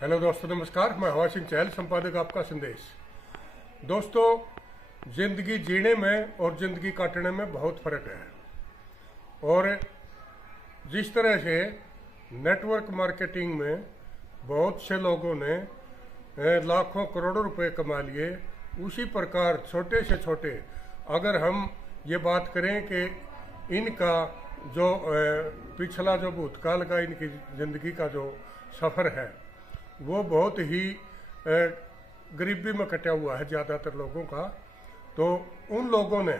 Hello दोस्तों, नमस्कार। मैं हवा सिंह चहल, संपादक आपका संदेश। दोस्तों, जिंदगी जीने में और जिंदगी काटने में बहुत फर्क है। और जिस तरह से नेटवर्क मार्केटिंग में बहुत से लोगों ने लाखों करोड़ों रुपए कमा लिए, उसी प्रकार छोटे से छोटे अगर हम ये बात करें कि इनका जो पिछला जो भूतकाल का इनकी जिंदगी का जो सफ़र है वो बहुत ही गरीबी में कटा हुआ है ज़्यादातर लोगों का। तो उन लोगों ने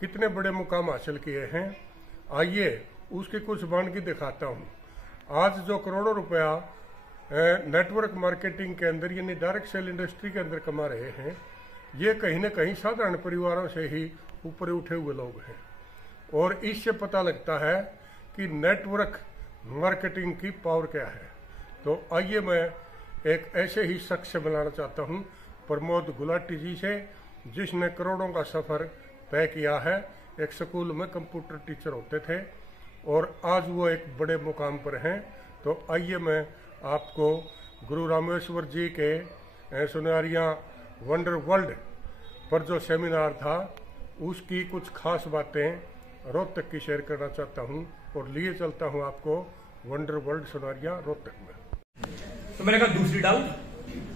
कितने बड़े मुकाम हासिल किए हैं, आइए उसकी कुछ वानगी दिखाता हूँ। आज जो करोड़ों रुपया नेटवर्क मार्केटिंग के अंदर यानी डायरेक्ट सेल इंडस्ट्री के अंदर कमा रहे हैं, ये कहीं ना कहीं साधारण परिवारों से ही ऊपर उठे हुए लोग हैं। और इससे पता लगता है कि नेटवर्क मार्केटिंग की पावर क्या है। तो आइए मैं एक ऐसे ही शख्स से मिलाना चाहता हूं, प्रमोद गुलाटी जी से, जिसने करोड़ों का सफ़र तय किया है। एक स्कूल में कंप्यूटर टीचर होते थे और आज वो एक बड़े मुकाम पर हैं। तो आइए मैं आपको गुरु रामेश्वर जी के सुनारियाँ वंडर वर्ल्ड पर जो सेमिनार था उसकी कुछ खास बातें रोहतक की शेयर करना चाहता हूँ और लिए चलता हूँ आपको वंडर वर्ल्ड सुनारियाँ रोहतक में। तो मैंने कहा दूसरी डाल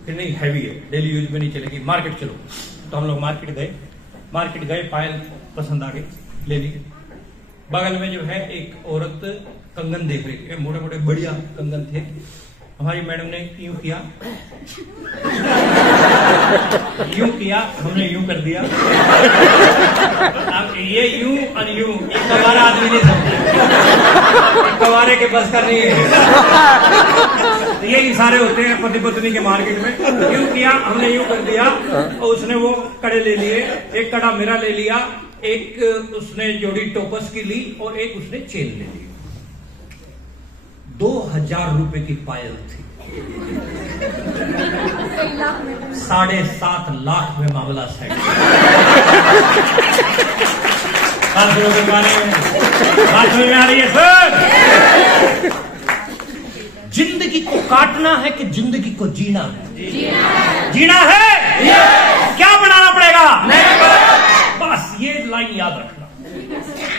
फिर नहीं, हैवी है, डेली यूज में नहीं चलेगी, मार्केट चलो। तो हम लोग मार्केट गए, पायल पसंद आ गई, ले ली। बगल में जो है एक औरत कंगन देख रही थी, मोटे मोटे बढ़िया कंगन थे। हमारी मैडम ने यूं किया हमने यूं कर दिया। अब ये यूं और यूं एक कवारा आदमी नहीं समझे, कवारे के बस का नहीं है। ये इशारे होते हैं पति पत्नी के मार्केट में। यूं किया, हमने यूं कर दिया और उसने वो कड़े ले लिए, एक कड़ा मेरा ले लिया, एक उसने जोड़ी टोपस की ली और एक उसने चेन ले ली। 2000 रुपए की पायल थी। 7.5 लाख में मामला सेट। बात समझ में आ रही है सर? जिंदगी को काटना है कि जिंदगी को जीना है? जीना है। क्या बनाना पड़ेगा? बस ये लाइन याद रखना।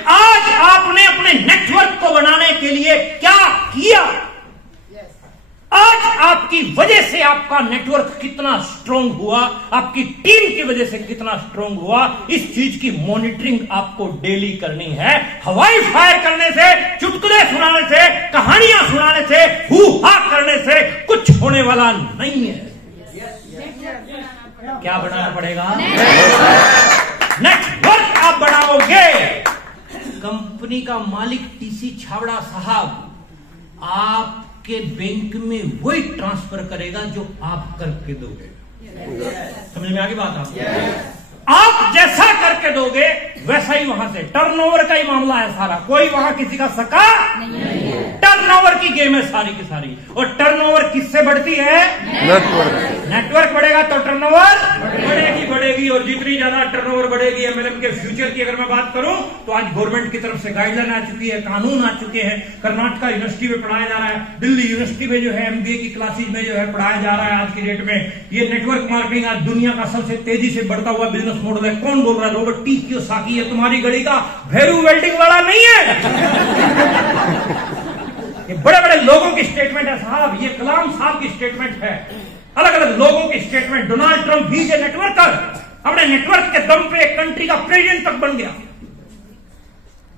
आज आपने अपने नेटवर्क को बनाने के लिए क्या किया? आज आपकी वजह से आपका नेटवर्क कितना स्ट्रांग हुआ, आपकी टीम की वजह से कितना स्ट्रांग हुआ, इस चीज की मॉनिटरिंग आपको डेली करनी है। हवाई फायर करने से, चुटकुले सुनाने से, कहानियां सुनाने से, हू-हा करने से कुछ होने वाला नहीं है। क्या बनाना पड़ेगा? नेटवर्क आप बनाओगे। कंपनी का मालिक टीसी छाबड़ा साहब आपके बैंक में वही ट्रांसफर करेगा जो आप करके दोगे। समझ में आ गई बात? आप जैसा करके दोगे वैसा ही वहां से टर्नओवर का ही मामला है सारा। कोई वहां किसी का सका नहीं है। टर्नओवर की गेम है सारी की सारी। और टर्नओवर किससे बढ़ती है? नेटवर्क बढ़ेगा तो टर्नओवर बढ़ेगी। और जितनी ज्यादा टर्नओवर बढ़ेगी, एमएलएम के फ्यूचर की अगर मैं बात करूं तो आज गवर्नमेंट की तरफ से गाइडलाइन आ चुकी है, कानून आ चुके हैं। कर्नाटका यूनिवर्सिटी में पढ़ाया जा रहा है, दिल्ली यूनिवर्सिटी में जो है एमबीए की क्लासेज में जो है पढ़ाया जा रहा है आज की डेट में। ये नेटवर्क मार्केटिंग आज दुनिया का सबसे तेजी से बढ़ता हुआ बिजनेस मॉडल है। कौन बोल रहा है? रॉबर्ट टी कियोसाकी है, तुम्हारी गली का भैरू वेल्डिंग वाला नहीं है। ये बड़े बड़े लोगों की स्टेटमेंट है साहब, ये कलाम साहब की स्टेटमेंट है, अलग अलग लोगों की स्टेटमेंट। डोनाल्ड ट्रंप भी जो नेटवर्कर, अपने नेटवर्क के दम पे एक कंट्री का प्रेसिडेंट तक बन गया।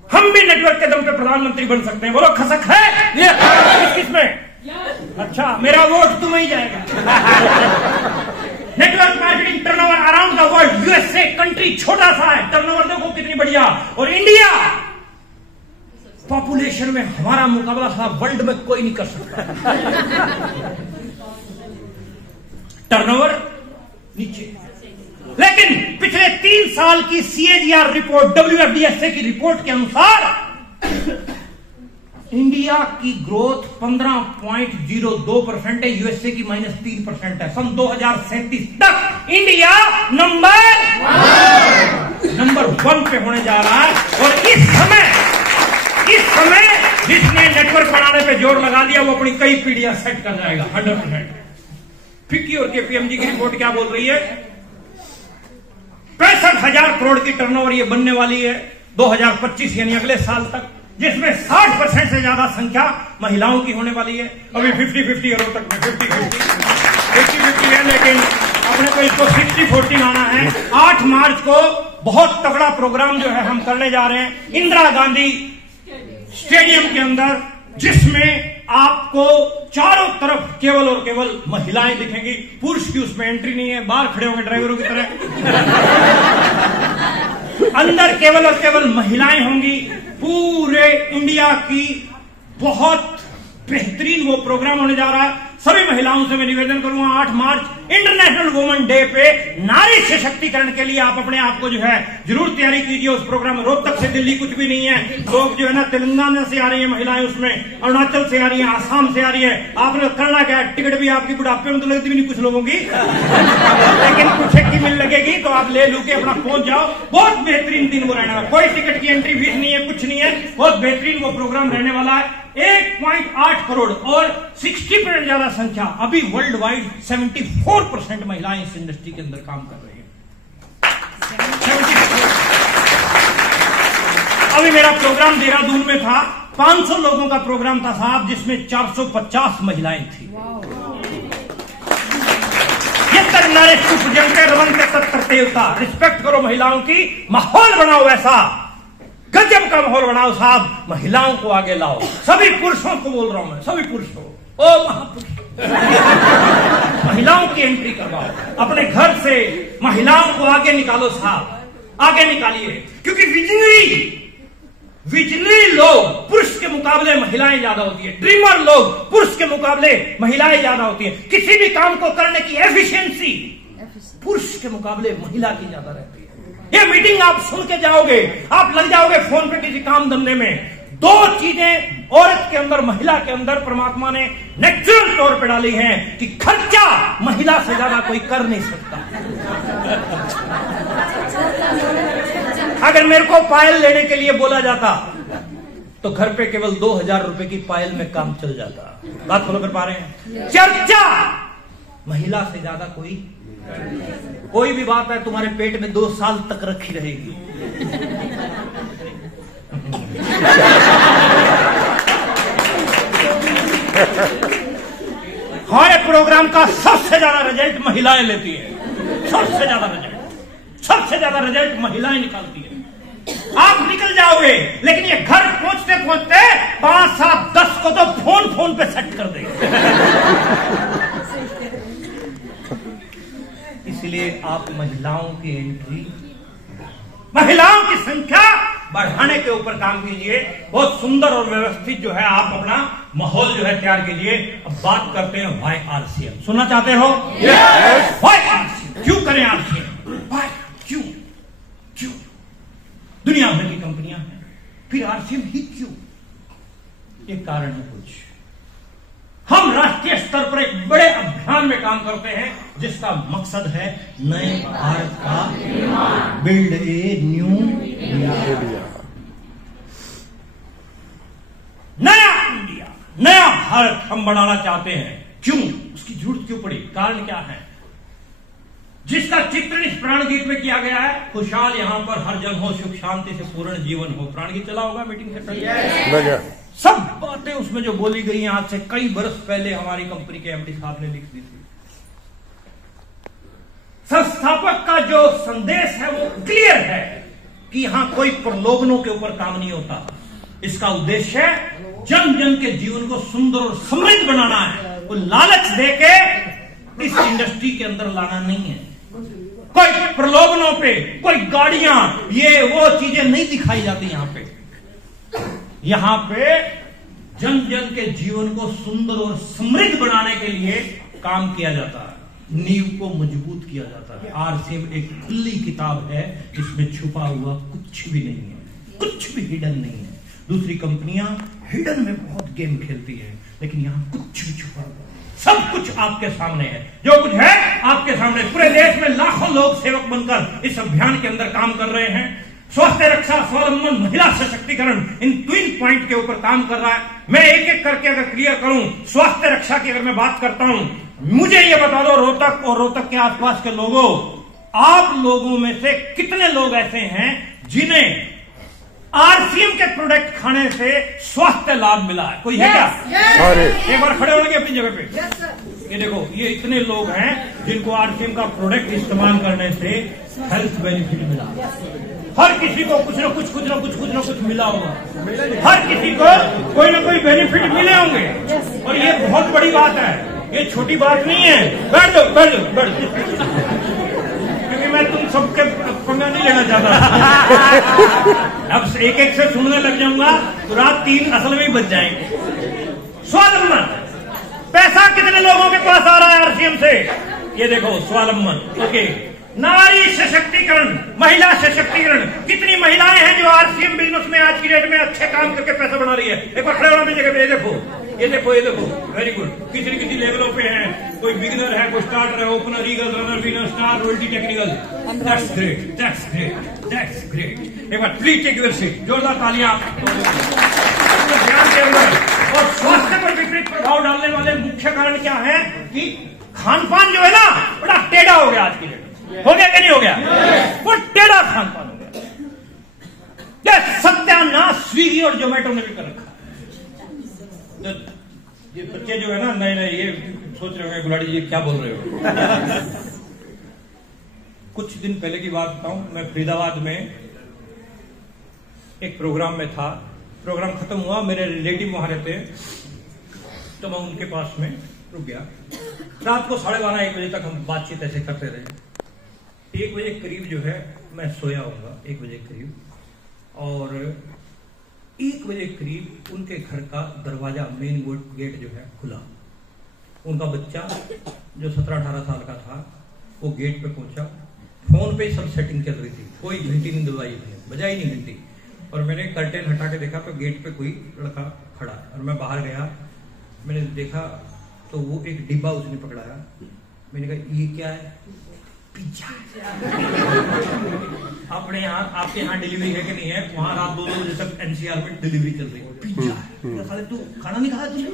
हम भी नेटवर्क के दम पे प्रधानमंत्री बन सकते हैं। बोलो खसक है किसमें? अच्छा, मेरा वोट तुम्हें ही जाएगा। Network marketing turnover around the world, USA country छोटा सा है, टर्नओवर देखो कितनी बढ़िया। और इंडिया पॉपुलेशन में हमारा मुकाबला साहब वर्ल्ड में कोई नहीं कर सकता। टर्नओवर नीचे, लेकिन पिछले 3 साल की सीएजीआर रिपोर्ट, WFDSA की रिपोर्ट के अनुसार इंडिया की ग्रोथ 15.02% है, यूएसए की -3% है। सन 2037 तक इंडिया नंबर 1 पे होने जा रहा है। और इस समय जिसने नेटवर्क बनाने पे जोर लगा दिया वो अपनी कई पीढ़ियां सेट कर जाएगा 100%। फिक्की और केपीएमजी की रिपोर्ट क्या बोल रही है? 65,000 करोड़ की टर्नओवर ये बनने वाली है 2025 यानी अगले साल तक, जिसमें 60% से ज्यादा संख्या महिलाओं की होने वाली है। अभी 50-50 अरब तक में 50-50 है, लेकिन अपने को इसको 60-40 आना है। 8 मार्च को बहुत तगड़ा प्रोग्राम जो है हम करने जा रहे हैं इंदिरा गांधी स्टेडियम के अंदर, जिसमें आपको चारों तरफ केवल और केवल महिलाएं दिखेंगी। पुरुष की उसमें एंट्री नहीं है, बाहर खड़े होंगे ड्राइवरों की तरह। अंदर केवल और केवल महिलाएं होंगी। पूरे इंडिया की बहुत बेहतरीन वो प्रोग्राम होने जा रहा है। सभी महिलाओं से मैं निवेदन करूंगा, 8 मार्च इंटरनेशनल वुमेन डे पे नारी सशक्तिकरण के लिए आप अपने आप को जो है जरूर तैयारी कीजिए। उस प्रोग्राम में रोहतक से दिल्ली कुछ भी नहीं है, लोग जो है ना तेलंगाना से आ रही है महिलाएं, उसमें अरुणाचल से आ रही है, आसाम से आ रही है। आपने करना क्या है, टिकट भी आपकी बुढ़ापे में तो लगती भी नहीं कुछ लोगों की लेकिन कुछ की मिल लगेगी तो आप ले लू के अपना पहुंच जाओ। बहुत बेहतरीन दिन वो रहने वाला, कोई टिकट की एंट्री फीस नहीं है, कुछ नहीं है, बहुत बेहतरीन वो प्रोग्राम रहने वाला है। 1.8 करोड़ और 60% ज्यादा संख्या, अभी वर्ल्ड वाइड 74% महिलाएं इस इंडस्ट्री के अंदर काम कर रही हैं। 74। अभी मेरा प्रोग्राम देहरादून में था, 500 लोगों का प्रोग्राम था साहब, जिसमें 450 महिलाएं थी। रिस्पेक्ट करो महिलाओं की, माहौल बनाओ वैसा, गजब का माहौल बनाओ साहब, महिलाओं को आगे लाओ। सभी पुरुषों को बोल रहा हूं मैं, सभी पुरुषों, ओ महापुरुष महिलाओं की एंट्री करवाओ, अपने घर से महिलाओं को आगे निकालो साहब, आगे निकालिए। क्योंकि विजनरी लोग पुरुष के मुकाबले महिलाएं ज्यादा होती है, ड्रीमर लोग पुरुष के मुकाबले महिलाएं ज्यादा होती है। किसी भी काम को करने की एफिशिएंसी पुरुष के मुकाबले महिला की ज्यादा रहती है। ये मीटिंग आप सुन के जाओगे, आप लग जाओगे फोन पे किसी काम धंधे में। 2 चीजें औरत के अंदर, महिला के अंदर परमात्मा ने नेचुरल तौर पे डाली हैं कि खर्चा महिला से ज्यादा कोई कर नहीं सकता। अगर मेरे को पायल लेने के लिए बोला जाता तो घर पे केवल 2,000 रुपए की पायल में काम चल जाता। बात फॉलो कर पा रहे हैं? चर्चा महिला से ज्यादा कोई भी बात है तुम्हारे पेट में 2 साल तक रखी रहेगी। हमारे प्रोग्राम का सबसे ज्यादा रिजल्ट महिलाएं लेती है, सबसे ज्यादा रिजल्ट महिलाएं निकालती है। आप निकल जाओगे, लेकिन ये घर पहुंचते पहुंचते 5, 7, 10 को तो फोन पे सेट कर देंगे। इसलिए आप महिलाओं की एंट्री, महिलाओं की संख्या बढ़ाने के ऊपर काम कीजिए। बहुत सुंदर और व्यवस्थित जो है आप अपना माहौल जो है तैयार कीजिए। अब बात करते हैं वाई आरसीएम। सुनना चाहते हो? वाई आरसीएम क्यों करें? आरसीएम वाई क्यों? दुनिया भर की कंपनियां हैं, फिर आरसीएम ही क्यों? एक कारण है कुछ। हम राष्ट्रीय स्तर पर एक बड़े अभियान में काम करते हैं जिसका मकसद है नए भारत का निर्माण, बिल्ड ए न्यू इंडिया। नया इंडिया, नया भारत हम बनाना चाहते हैं। क्यों? उसकी जरूरत क्यों पड़ी? कारण क्या है? जिसका चित्रण इस प्राण गीत में किया गया है, खुशहाल यहाँ पर हर जन हो, सुख शांति से पूर्ण जीवन हो। प्राण गीत चला होगा मीटिंग से पहले, सब बातें उसमें जो बोली गई हैं आज से कई बरस पहले हमारी कंपनी के एमडी साहब ने लिख दी थी। संस्थापक का जो संदेश है वो क्लियर है कि यहां कोई प्रलोभनों के ऊपर काम नहीं होता। इसका उद्देश्य जन जन के जीवन को सुंदर और समृद्ध बनाना है। वो लालच देके इस इंडस्ट्री के अंदर लाना नहीं है। कोई प्रलोभनों पे, कोई गाड़ियां, ये वो चीजें नहीं दिखाई जाती यहां पे जन जन के जीवन को सुंदर और समृद्ध बनाने के लिए काम किया जाता है, नींव को मजबूत किया जाता है। आरसीएम एक खुली किताब है जिसमें छुपा हुआ कुछ भी नहीं है, कुछ भी हिडन नहीं है। दूसरी कंपनियां हिडन में बहुत गेम खेलती है, लेकिन यहां कुछ भी छुपा हुआ, सब कुछ आपके सामने है। जो कुछ है आपके सामने। पूरे देश में लाखों लोग सेवक बनकर इस अभियान के अंदर काम कर रहे हैं। स्वास्थ्य रक्षा, स्वावलंबन, महिला सशक्तिकरण, इन 3 पॉइंट के ऊपर काम कर रहा है। मैं एक एक करके अगर क्लियर करूं, स्वास्थ्य रक्षा की अगर मैं बात करता हूं, मुझे ये बता दो, रोहतक और रोहतक के आसपास के लोगों, आप लोगों में से कितने लोग ऐसे हैं जिन्हें आरसीएम के प्रोडक्ट खाने से स्वास्थ्य लाभ मिला है? कोई है क्या? एक बार खड़े होंगे अपनी जगह पे। ये देखो, ये इतने लोग हैं जिनको आरसीएम का प्रोडक्ट इस्तेमाल करने से हेल्थ बेनिफिट मिला। हर किसी को कुछ ना कुछ मिला होगा। हर किसी को कोई ना कोई बेनिफिट मिले होंगे, और ये बहुत बड़ी बात है, ये छोटी बात नहीं है। बैठ दो। क्योंकि मैं तुम सबके पंगा नहीं लेना चाहता। अब एक एक से सुनने लग जाऊंगा तो रात 3 असल में ही बच जाएंगे। स्वावलंबन, पैसा कितने लोगों के पास आ रहा है आरसीएम से? ये देखो, स्वावलंबन। ओके, नारी सशक्तिकरण, महिला सशक्तिकरण। कितनी महिलाएं हैं जो आरसीएम बिजनेस में आज की डेट में अच्छे काम करके पैसा बना रही है? एक बार खड़े होना अपनी जगह पे। ये देखो, वेरी गुड। किसी लेवलों पे है, कोई बिगिनर है, कोई स्टार्टर है, opener, eagle, runner, winner, star, royalty, technical. That's great. एक बार प्लीज टेक योर सीट। जोरदार तालियां। ध्यान के अंदर और स्वास्थ्य पर विपरीत प्रभाव डालने वाले मुख्य कारण क्या है कि खान पान जो है ना, बड़ा टेढ़ा हो गया आज की डेट। हो गया कि नहीं हो गया? वो टेढ़ा खान पान हो गया। सत्यानाश स्विगी और जोमेटो ने भी कर रखा। ये बच्चे जो है ना, नए ये सोच रहे होंगे, गुलाटी जी क्या बोल रहे हो? कुछ दिन पहले की बात बताऊं, मैं फरीदाबाद में एक प्रोग्राम में था। प्रोग्राम खत्म हुआ, मेरे रिलेटिव वहां रहते हैं, तो मैं उनके पास में रुक गया। रात को 12:30-1 बजे तक हम बातचीत ऐसे करते रहे। 1 बजे करीब जो है मैं सोया होगा, 1 बजे करीब, और 1 बजे करीब उनके घर का दरवाजा, मेन गेट जो है खुला। उनका बच्चा जो 17-18 साल का था, वो गेट पे पहुंचा। फोन पे सब सेटिंग चल रही थी, कोई घंटी नहीं दबाई थी, बजाई नहीं घंटी। और मैंने कर्टेन हटा के देखा तो गेट पे कोई लड़का खड़ा है, और मैं बाहर गया, मैंने देखा तो वो एक डिब्बा उसने पकड़ाया। मैंने कहा ये क्या है? पिज्जा। अपने यहाँ, आपके यहाँ डिलीवरी है कि नहीं है? वहां रात 2 बजे तक एनसीआर में डिलीवरी चल रही है। पिज्जा। साले तू खाना नहीं खाया तुमने?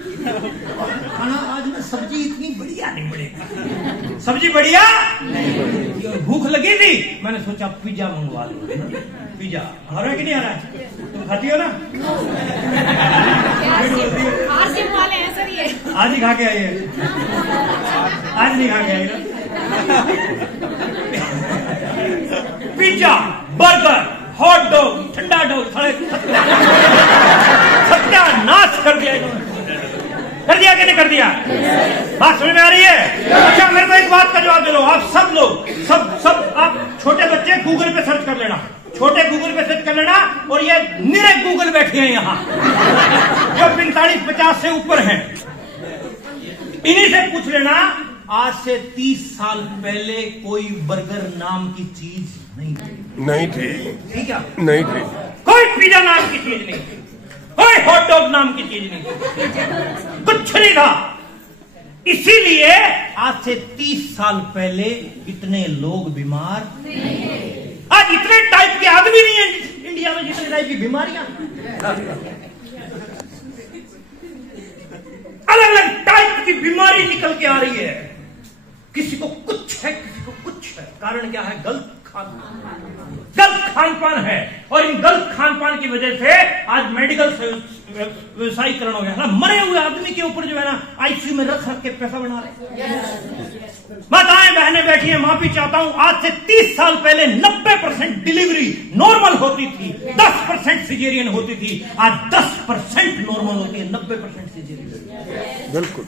खाना आज में सब्जी इतनी बढ़िया नहीं बनेगी। सब्जी बढ़िया नहीं, भूख लगी थी, मैंने सोचा पिज्जा मंगवा लो। पिज्जा आ रहा है कि नहीं आ रहा है? तुम खाती हो ना? आरसीएम वाले हैं सर ये। आज ही खा के आई है? आज नहीं खा के आई ना? पिज्जा, बर्गर, हॉट डॉग, ठंडा डॉग, सत्यानाश कर दिया इन्होंने। कर दिया कि नहीं कर दिया? बात समझ में आ रही है? अच्छा, मेरे को एक बात का जवाब दे दो। आप सब लोग, सब आप छोटे बच्चे गूगल पे सर्च कर लेना, छोटे गूगल पे सर्च कर लेना, और ये निरे गूगल बैठे हैं यहाँ जो 45-50 से ऊपर हैं। इन्हीं से पूछ लेना, आज से 30 साल पहले कोई बर्गर नाम की चीज नहीं थी। ठीक है? नहीं थी। कोई पिज्जा नाम की चीज नहीं थी, कोई हॉट डॉग नाम की चीज नहीं थी, कुछ नहीं था। इसीलिए आज से 30 साल पहले इतने लोग बीमार नहीं। आज इतने टाइप के आदमी नहीं है इंडिया में जितने टाइप की बीमारियां, अलग अलग टाइप की बीमारी निकल के आ रही है। किसी को कुछ है, किसी को कुछ है। कारण क्या है? गलत खान पान है, और इन गलत खान पान की वजह से आज मेडिकल व्यवसायीकरण हो गया ना। मरे हुए आदमी के ऊपर जो है ना, आईसीयू में रख के पैसा बना रहे। माताएं बहनें बैठी हैं, माफी चाहता हूं, आज से 30 साल पहले 90% डिलीवरी नॉर्मल होती थी, 10% सिजेरियन होती थी। आज 10% नॉर्मल होती है, 90% सिजेरियन। बिल्कुल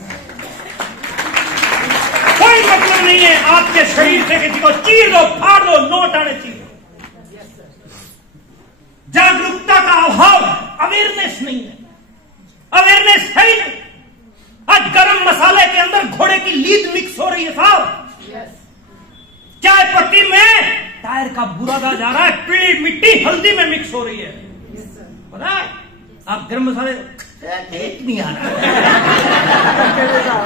कोई मतलब नहीं है आपके शरीर से किसी को चीर दो, फाड़ दो, नोट आने चीर दो। जागरूकता का अभाव, अवेयरनेस नहीं है, अवेयरनेस है ही नहीं। आज गरम मसाले के अंदर घोड़े की लीद मिक्स हो रही है साहब। चाय पत्ती में टायर का बुरादा जा रहा है, पीली मिट्टी हल्दी में मिक्स हो रही है। पता है? आप गरम मसाले टेस्ट नहीं आ रहा,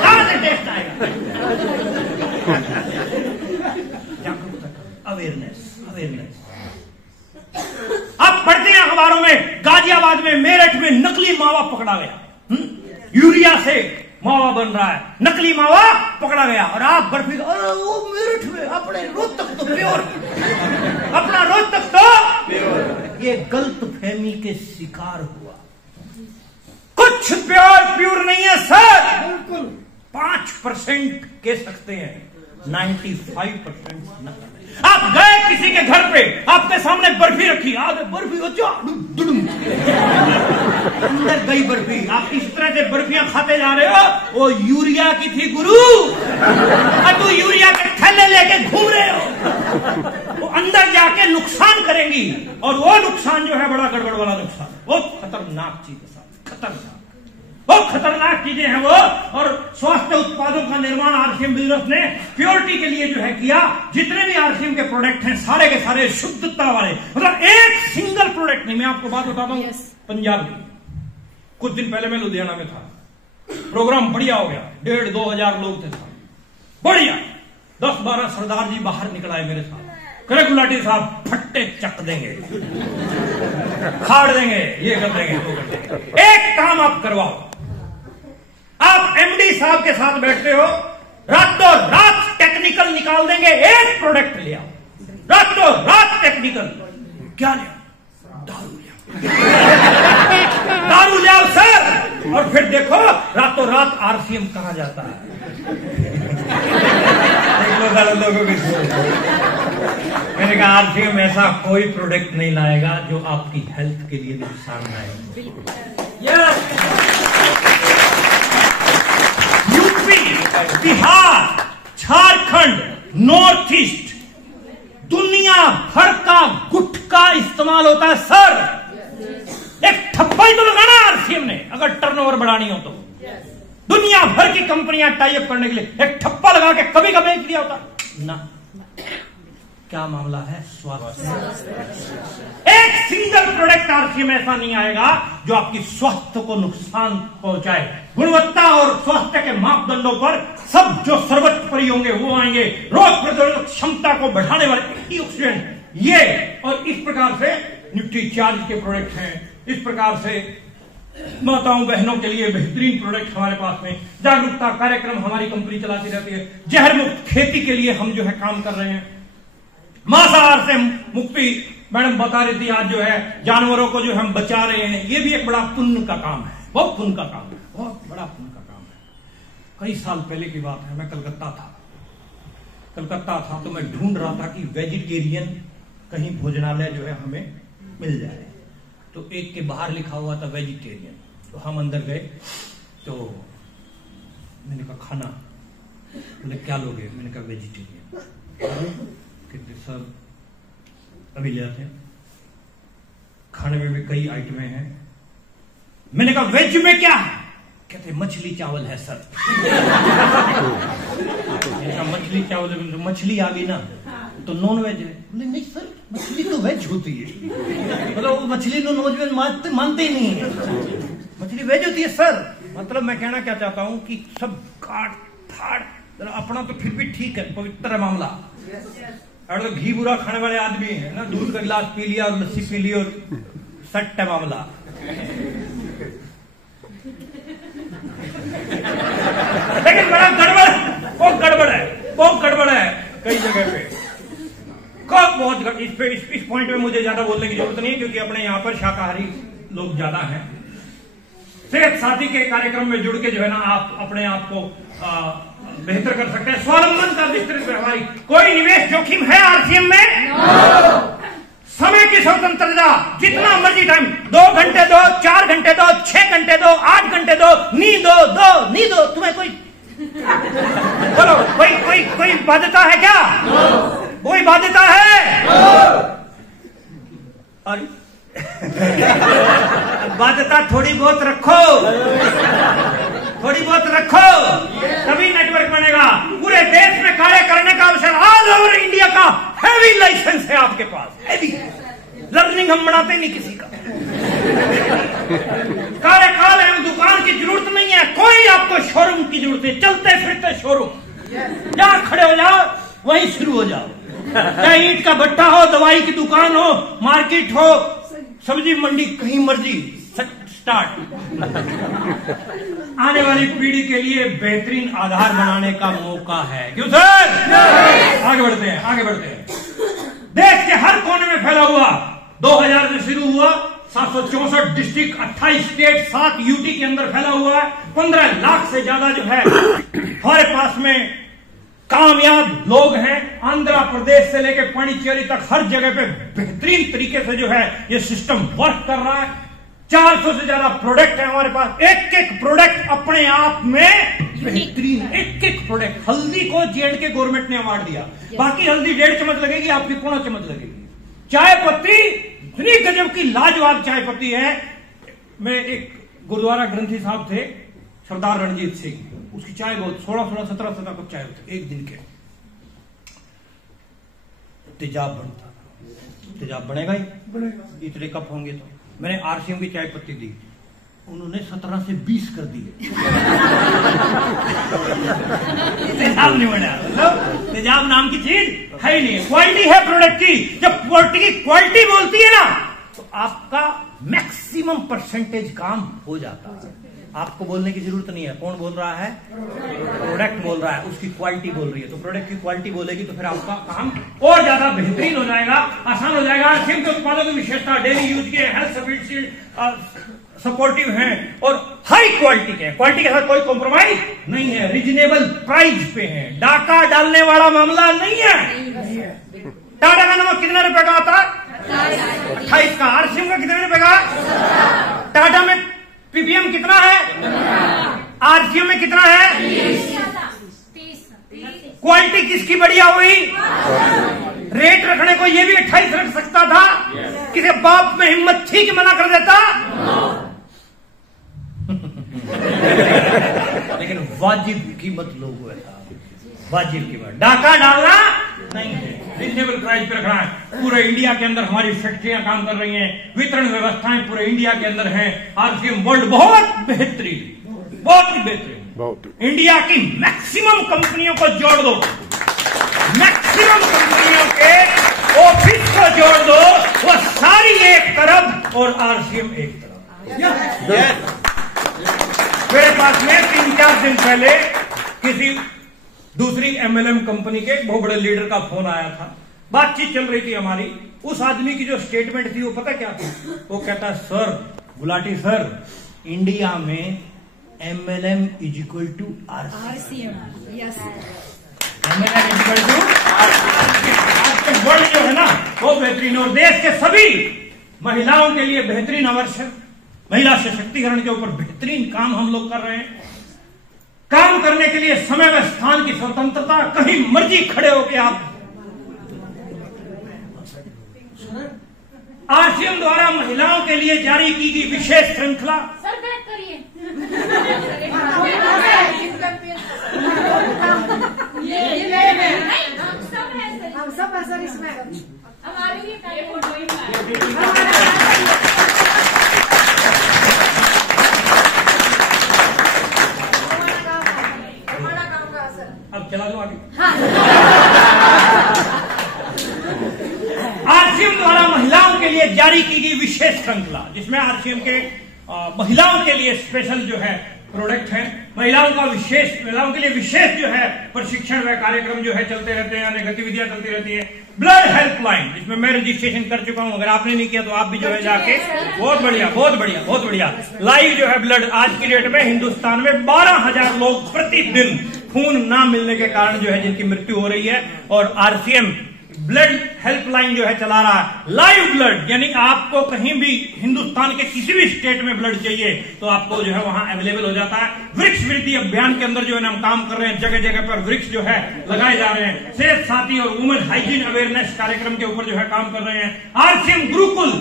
कहां से टेस्ट आएगा? अवेयरनेस। आप पढ़ते हैं अखबारों में, गाजियाबाद में, मेरठ में नकली मावा पकड़ा गया। यूरिया से मावा बन रहा है, नकली मावा पकड़ा गया और आप बर्फी वो मेरठ में अपने रोहतक तो प्योर, अपना रोहतक तो ये गलत फहमी के शिकार हुआ। कुछ प्योर नहीं है सर, बिल्कुल 5% कह सकते हैं, 95% नकल। आप गए किसी के घर पे, आपके सामने बर्फी रखी, आगे बर्फी अंदर गई बर्फी, आप इस तरह से बर्फियां खाते जा रहे हो, वो यूरिया की थी गुरु, और तू यूरिया के थैले लेके घूम रहे हो, वो अंदर जाके नुकसान करेंगी, और वो नुकसान जो है बड़ा गड़बड़ वाला नुकसान, बहुत खतरनाक चीज है साहब, खतरनाक, बहुत खतरनाक चीजें हैं वो। और स्वास्थ्य उत्पादों का निर्माण आरसीएम बिजनेस ने प्योरिटी के लिए जो है किया। जितने भी आरसीएम के प्रोडक्ट हैं सारे के सारे शुद्धता वाले, मतलब एक सिंगल प्रोडक्ट नहीं। मैं आपको बात बताता हूं, पंजाब की, कुछ दिन पहले मैं लुधियाना में था, प्रोग्राम बढ़िया हो गया, 1,500-2 हजार लोग थे, बढ़िया। 10-12 सरदार जी बाहर निकल आए मेरे साथ, करे गुलाटी साहब फट्टे चक देंगे, खाड़ देंगे, ये कर देंगे, वो कर देंगे। एक काम आप करवाओ, आप एमडी साहब के साथ बैठते हो, रातों रात टेक्निकल निकाल देंगे, एक प्रोडक्ट ले आओ, रातों रात टेक्निकल। क्या ले आओ? दारू ले आओ, दारू ले आओ सर, और फिर देखो रातों रात आरसीएम कहां जाता है। लोगों की मैंने कहा आरसीएम ऐसा कोई प्रोडक्ट नहीं लाएगा जो आपकी हेल्थ के लिए नुकसानदायक। UP, Bihar, Jharkhand, north east, दुनिया भर का गुटखा इस्तेमाल होता है सर। एक ठप्पा ही तो लगाना आरसीएम ने, अगर टर्नओवर बढ़ानी हो तो। दुनिया भर की कंपनियां टाई अप करने के लिए एक ठप्पा लगा के कभी का बेच दिया होता ना। क्या मामला है? स्वास्थ्य। एक सिंगल प्रोडक्ट आरसीएम ऐसा नहीं आएगा जो आपकी स्वास्थ्य को नुकसान पहुंचाए। गुणवत्ता और स्वास्थ्य के मापदंडों पर सब जो सर्वोपरि होंगे वो आएंगे। रोग प्रतिरोधक क्षमता को बढ़ाने वाले एंटीऑक्सीडेंट, ये और इस प्रकार से न्यूट्री चार्ज के प्रोडक्ट हैं। इस प्रकार से माताओं बहनों के लिए बेहतरीन प्रोडक्ट हमारे पास में, जागरूकता कार्यक्रम हमारी कंपनी चलाती रहती है। जहर मुक्त खेती के लिए हम जो है काम कर रहे हैं। मांसाहार से मुक्ति मैडम बता रही थी, आज जो है जानवरों को जो हम बचा रहे हैं, ये भी एक बड़ा पुण्य का काम है, बहुत पुण्य का काम है, बहुत बड़ा पुण्य का काम है। कई साल पहले की बात है, मैं कलकत्ता था तो मैं ढूंढ रहा था कि वेजिटेरियन कहीं भोजनालय जो है हमें मिल जाए। तो एक के बाहर लिखा हुआ था वेजिटेरियन, तो हम अंदर गए, तो मैंने कहा खाना, बोले क्या लोगे? मैंने कहा वेजिटेरियन। कहते सर अभी ले आते हैं, खाने में भी कई आइटमें हैं। मैंने कहा वेज में क्या है? कहते मछली चावल है सर। मैंने कहा मछली चावल, मछली आ गई ना तो नॉन वेज है। बोले नहीं सर, मछली तो वेज होती है। मतलब वो मछली तो नॉन वेज मानते ही नहीं है, मछली वेज होती है सर। मतलब मैं कहना क्या चाहता हूं कि सब काट फाड़, अपना तो फिर भी ठीक है, पवित्र है मामला। और तो घी बुरा खाने वाले आदमी है ना, दूध का गिलास पी लिया और लस्सी पी ली और सट है मामला। लेकिन बड़ा गड़बड़ है, बहुत गड़बड़ है कई जगह पे, बहुत। इस पॉइंट में मुझे ज्यादा बोलने की जरूरत नहीं, क्योंकि अपने यहाँ पर शाकाहारी लोग ज्यादा हैं। सेहत साथी के कार्यक्रम में जुड़ के जो है ना आप अपने आप को बेहतर कर सकते हैं। स्वावलंबन का विस्तृत व्यवहार, कोई निवेश जोखिम है आरसीएम में? समय की स्वतंत्रता, जितना मर्जी टाइम, 2 घंटे दो, 4 घंटे दो, 6 घंटे दो, 8 घंटे दो, नींद दो, तुम्हें कोई बोलो, कोई बाध्यता है क्या? कोई बाध्यता है? और बाध्यता थोड़ी बहुत रखो, तभी नेटवर्क बनेगा। पूरे देश में कार्य करने का अवसर, ऑल ओवर इंडिया का हैवी लाइसेंस है आपके पास, हैवी। लर्निंग हम बनाते नहीं किसी का, कार्यकाल है, दुकान की जरूरत नहीं है, कोई आपको शोरूम की जरूरत है, चलते फिरते शोरूम, जहां खड़े हो जाओ वहीं शुरू हो जाओ। चाहे ईंट का भट्टा हो, दवाई की दुकान हो, मार्केट हो, सब्जी मंडी, कहीं मर्जी स्टार्ट। आने वाली पीढ़ी के लिए बेहतरीन आधार बनाने का मौका है। क्यों सर? आगे बढ़ते हैं, आगे बढ़ते हैं। देश के हर कोने में फैला हुआ, 2000 में शुरू हुआ, 764 डिस्ट्रिक्ट, 28 स्टेट, 7 यूटी के अंदर फैला हुआ है। 15 लाख से ज्यादा जो है हमारे पास में कामयाब लोग हैं। आंध्र प्रदेश से लेकर पांडिचेरी तक हर जगह पे बेहतरीन तरीके से जो है ये सिस्टम वर्क कर रहा है। 400 से ज्यादा प्रोडक्ट है हमारे पास। एक एक प्रोडक्ट अपने आप में बेहतरीन, एक एक प्रोडक्ट। हल्दी को J&K गवर्नमेंट ने अवार्ड दिया, बाकी हल्दी 1.5 चम्मच लगेगी, आपकी 1.5 चम्मच लगेगी। चाय पत्ती इतनी गजब की लाजवाब चाय पत्ती है। मैं एक गुरुद्वारा ग्रंथी साहब थे सरदार रणजीत सिंह, उसकी चाय बहुत 16-17 कप चाय होती एक दिन के। तेजाब बनता, तेजाब बनेगा ही, इतने कप होंगे तो। मैंने RCM की चाय पत्ती दी, उन्होंने 17 से 20 कर दिए। तेजाब नहीं बना, मतलब तेजाब नाम की चीज है ही नहीं। क्वालिटी है प्रोडक्ट की। जब प्रोडक्ट की क्वालिटी बोलती है ना, तो आपका मैक्सिमम परसेंटेज काम हो जाता है। आपको बोलने की जरूरत नहीं है। कौन बोल रहा है? प्रोडक्ट बोल रहा है, उसकी क्वालिटी बोल रही है। तो प्रोडक्ट की क्वालिटी बोलेगी तो फिर आपका काम और ज्यादा बेहतरीन हो जाएगा, आसान हो जाएगा। RCM के उत्पादों की विशेषता डेली यूज के, हेल्थ सपोर्टिव हैं और हाई क्वालिटी के। क्वालिटी के साथ कोई कॉम्प्रोमाइज नहीं है, रिजनेबल प्राइस पे है, डाका डालने वाला मामला नहीं है। टाटा का नमक कितने रुपए का आता है? 28 का। RCM का कितने रुपए का? टाटा में PPM कितना है? RCM में कितना है? 30। क्वालिटी किसकी बढ़िया हुई? रेट रखने को ये भी 28 रख सकता था। किसी बाप में हिम्मत थी कि मना कर देता? लेकिन वाजिब कीमत लोगों है, वाजिब कीमत। डाका डालना नहीं है, रिजनेबल प्राइस पे रखना है। पूरे इंडिया के अंदर हमारी फैक्ट्रियां काम कर रही हैं, वितरण व्यवस्थाएं पूरे इंडिया के अंदर हैं। RCM वर्ल्ड बहुत बेहतरीन, बहुत ही बेहतरीन। इंडिया की मैक्सिमम कंपनियों को जोड़ दो, मैक्सिमम कंपनियों के ऑफिस को जोड़ दो, वो सारी एक तरफ और RCM एक तरफ। मेरे पास में 3-4 दिन पहले किसी दूसरी MLM कंपनी के एक बहुत बड़े लीडर का फोन आया था। बातचीत चल रही थी हमारी। उस आदमी की जो स्टेटमेंट थी वो पता क्या थी? वो कहता, सर गुलाटी सर, इंडिया में MLM is equal to RCM। MLM is equal to आज के वर्ल्ड जो है ना वो बेहतरीन, और देश के सभी महिलाओं के लिए बेहतरीन आवश्यक, महिला सशक्तिकरण के ऊपर बेहतरीन काम हम लोग कर रहे हैं। काम करने के लिए समय व स्थान की स्वतंत्रता, कहीं मर्जी खड़े होके आप। RCM द्वारा महिलाओं के लिए जारी की गई विशेष श्रृंखला। सर बैक करिए। हम सब है सर इसमें। हमारे लिए फोटो ही अब चला दो आगे। RCM द्वारा महिलाओं के लिए जारी की गई विशेष श्रृंखला, जिसमें RCM के महिलाओं के लिए स्पेशल जो है प्रोडक्ट है। महिलाओं के लिए विशेष जो है प्रशिक्षण व कार्यक्रम जो है चलते रहते हैं, अन्य गतिविधियां चलती रहती है। ब्लड हेल्पलाइन, जिसमें मैं रजिस्ट्रेशन कर चुका हूं, अगर आपने नहीं किया तो आप भी जो है जाके, बहुत बढ़िया बहुत बढ़िया बहुत बढ़िया। लाइव जो है ब्लड, आज की डेट में हिंदुस्तान में 12,000 लोग प्रतिदिन खून ना मिलने के कारण जो है जिनकी मृत्यु हो रही है, और RCM ब्लड हेल्पलाइन जो है चला रहा है। लाइव ब्लड, यानी आपको कहीं भी हिंदुस्तान के किसी भी स्टेट में ब्लड चाहिए तो आपको जो है वहां अवेलेबल हो जाता है। वृक्ष वृद्धि अभियान के अंदर जो है हम काम कर रहे हैं, जगह जगह पर वृक्ष जो है लगाए जा रहे हैं। सेहत साथी और वुमेन हाइजीन अवेयरनेस कार्यक्रम के ऊपर जो है काम कर रहे हैं। RCM गुरुकुल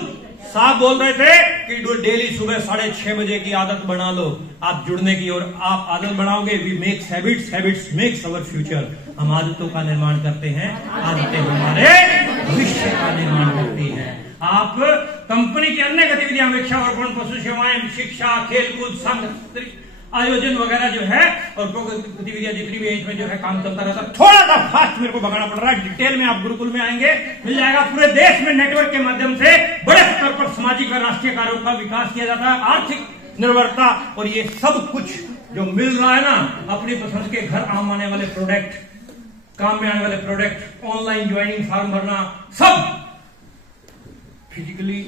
साहब बोल रहे थे कि डेली सुबह 6:30 बजे की आदत बना लो आप जुड़ने की, और आप आदत बनाओगे। We make habits, habits makes our future. हम आदतों का निर्माण करते हैं, आदतें हमारे भविष्य का निर्माण करती हैं। आप कंपनी की अन्य गतिविधियां, वृक्षारोपण, पशु सेवाएं, शिक्षा, खेलकूद, सांस्कृतिक आयोजन वगैरह जो है और गतिविधियां जितनी भी इसमें जो है काम चलता रहता है। थोड़ा सा फास्ट मेरे को भगाना पड़ रहा है। डिटेल में आप गुरुकुल में आएंगे, मिल जाएगा। पूरे देश में नेटवर्क के माध्यम से बड़े स्तर पर सामाजिक और राष्ट्रीय कार्यों का विकास किया जाता है। आर्थिक निर्भरता और ये सब कुछ जो मिल रहा है ना, अपनी पसंद के घर आम आने वाले प्रोडक्ट, काम में आने वाले प्रोडक्ट, ऑनलाइन ज्वाइनिंग फॉर्म भरना, सब फिजिकली,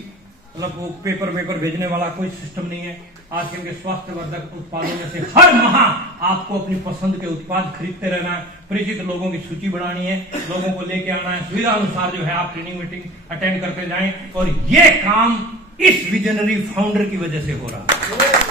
मतलब वो पेपर भेजने वाला कोई सिस्टम नहीं है। आज के इनके स्वास्थ्यवर्धक उत्पादों में से हर माह आपको अपनी पसंद के उत्पाद खरीदते रहना है, परिचित लोगों की सूची बढ़ानी है, लोगों को लेके आना है, सुविधा अनुसार जो है आप ट्रेनिंग मीटिंग अटेंड करते जाएं, और ये काम इस विजनरी फाउंडर की वजह से हो रहा है।